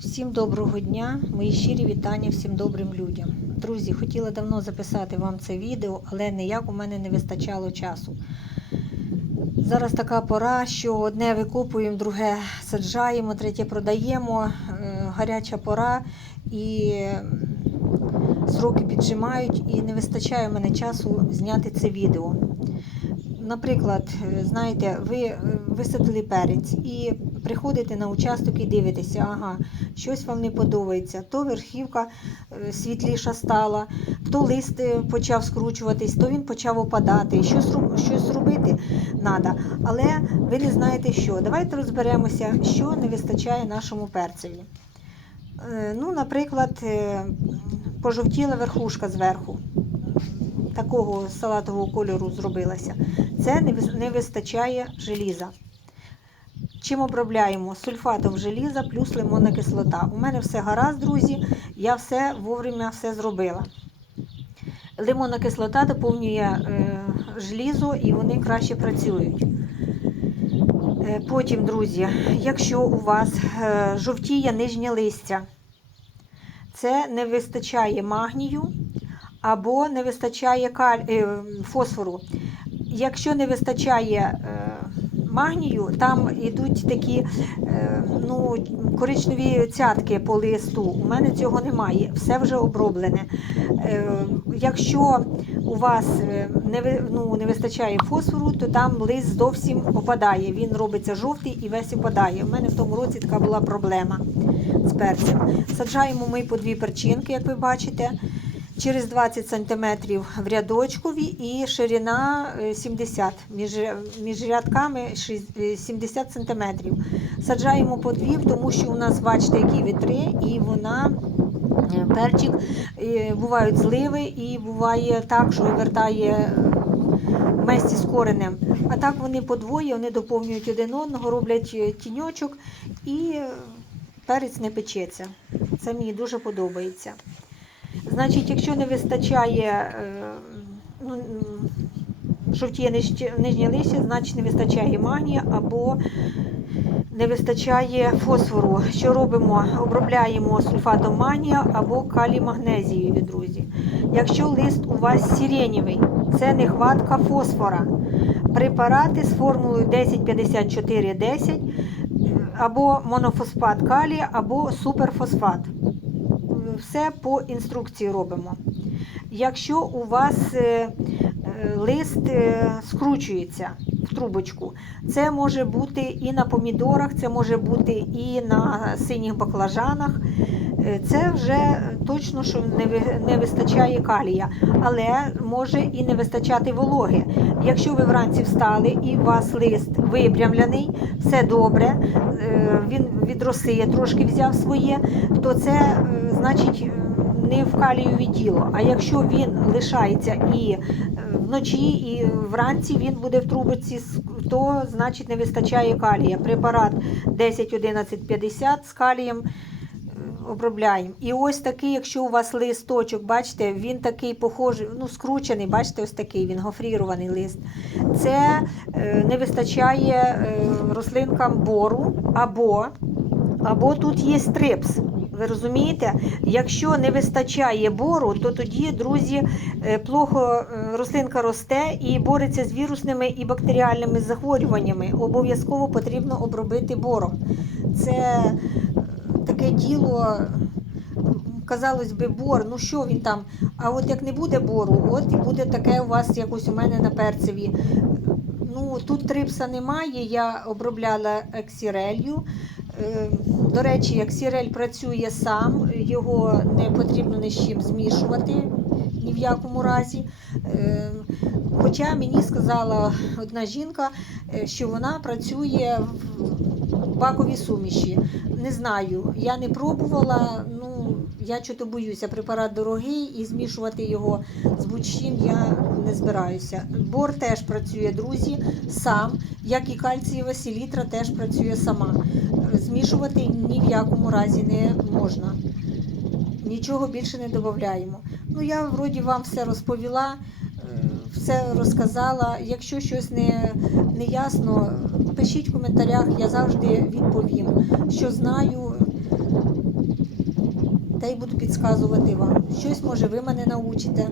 Всім доброго дня, мої щирі вітання всім добрим людям. Друзі, хотіла давно записати вам це відео, але ніяк у мене не вистачало часу. Зараз така пора, що одне викопуємо, друге саджаємо, третє продаємо. Е, Гаряча пора і сроки піджимають, і не вистачає мене часу зняти це відео. Наприклад, е, знаєте, ви е, висадили перець і приходите на участок і дивитеся, ага, щось вам не подобається. То верхівка е, світліша стала, то лист е, почав скручуватись, то він почав опадати. Щось, щось робити треба. Але ви не знаєте що. Давайте розберемося, що не вистачає нашому перцеві. Е, Ну, наприклад, пожовтіла верхушка зверху. Такого салатового кольору зробилася. Це не вистачає желіза. Чим обробляємо? Сульфатом желіза плюс лимонна кислота. У мене все гаразд, друзі. Я все вовремя все зробила. Лимонна кислота доповнює е, желізо і вони краще працюють. Е, потім, друзі, якщо у вас е, жовтіє нижнє листя, це не вистачає магнію або не вистачає каль... е, фосфору. Якщо не вистачає е, магнію, там йдуть такі е, ну, коричневі цятки по листу. У мене цього немає, все вже оброблене. Е, якщо у вас е, не, ну, не вистачає фосфору, то там лист зовсім опадає. Він робиться жовтий і весь опадає. У мене в тому році така була проблема з перцем. Саджаємо ми по дві перчинки, як ви бачите через 20 см в рядочкові і ширина е, 70 між, між рядками е, 70 см. Саджаємо по дві, тому що у нас, бачите, які вітри, і вона. е, Перчик, е, бувають зливи і буває так, що вивертає е, вместе з коренем. А так вони подвоє, вони доповнюють один одного, роблять е, тіньочок і е, перець не печеться. Це мені дуже подобається. Значить, якщо не вистачає е, ну, жовтіє нижнє листя, значить не вистачає магнія або не вистачає фосфору. Що робимо? Обробляємо сульфатом магнія або калій магнезією, друзі. Якщо лист у вас сиренєвий, це нехватка фосфора. Препарати з формулою 105410 е, або монофосфат калія, або суперфосфат все по інструкції робимо. Якщо у вас е, е, лист е, скручується в трубочку, це може бути і на помідорах, це може бути і на синіх баклажанах. Е, Це вже точно, що не, не вистачає калія, але може і не вистачати вологи. Якщо ви вранці встали і у вас лист випрямлений, все добре, е, він від роси трошки взяв своє, то це е, значить не в калієві діло. А якщо він лишається і вночі, і вранці він буде в трубочці, то значить не вистачає калія. Препарат 10-11-50 з калієм обробляємо. І ось такий, якщо у вас листочок, бачите, він такий похожий, ну скручений, бачите, ось такий він гофрірований лист. Це е, не вистачає е, рослинкам бору або, або тут є стрипс. Ви розумієте? Якщо не вистачає бору, то тоді, друзі, е, плохо е, рослинка росте і бореться з вірусними і бактеріальними захворюваннями. Обов'язково потрібно обробити бором. Це діло, казалось би, бор, ну що він там? А от як не буде бору, от і буде таке у вас якось у мене на перцеві. Ну, тут трипса немає, я обробляла ексірелью. Е, До речі, ексірель працює сам, його не потрібно ні з чим змішувати якому разі. Е, Хоча мені сказала одна жінка, е, що вона працює в баковій суміші. Не знаю, я не пробувала. Ну я чого боюся. Препарат дорогий і змішувати його з будь-чим я не збираюся. Бор теж працює, друзі, сам, як і кальцієва селітра теж працює сама. Змішувати ні в якому разі не можна. Нічого більше не додаємо. Ну я вроді вам все розповіла, е, все розказала. Якщо щось не, не ясно, пишіть в коментарях, я завжди відповім. Що знаю, Та й буду підказувати вам. Щось може ви мене научите.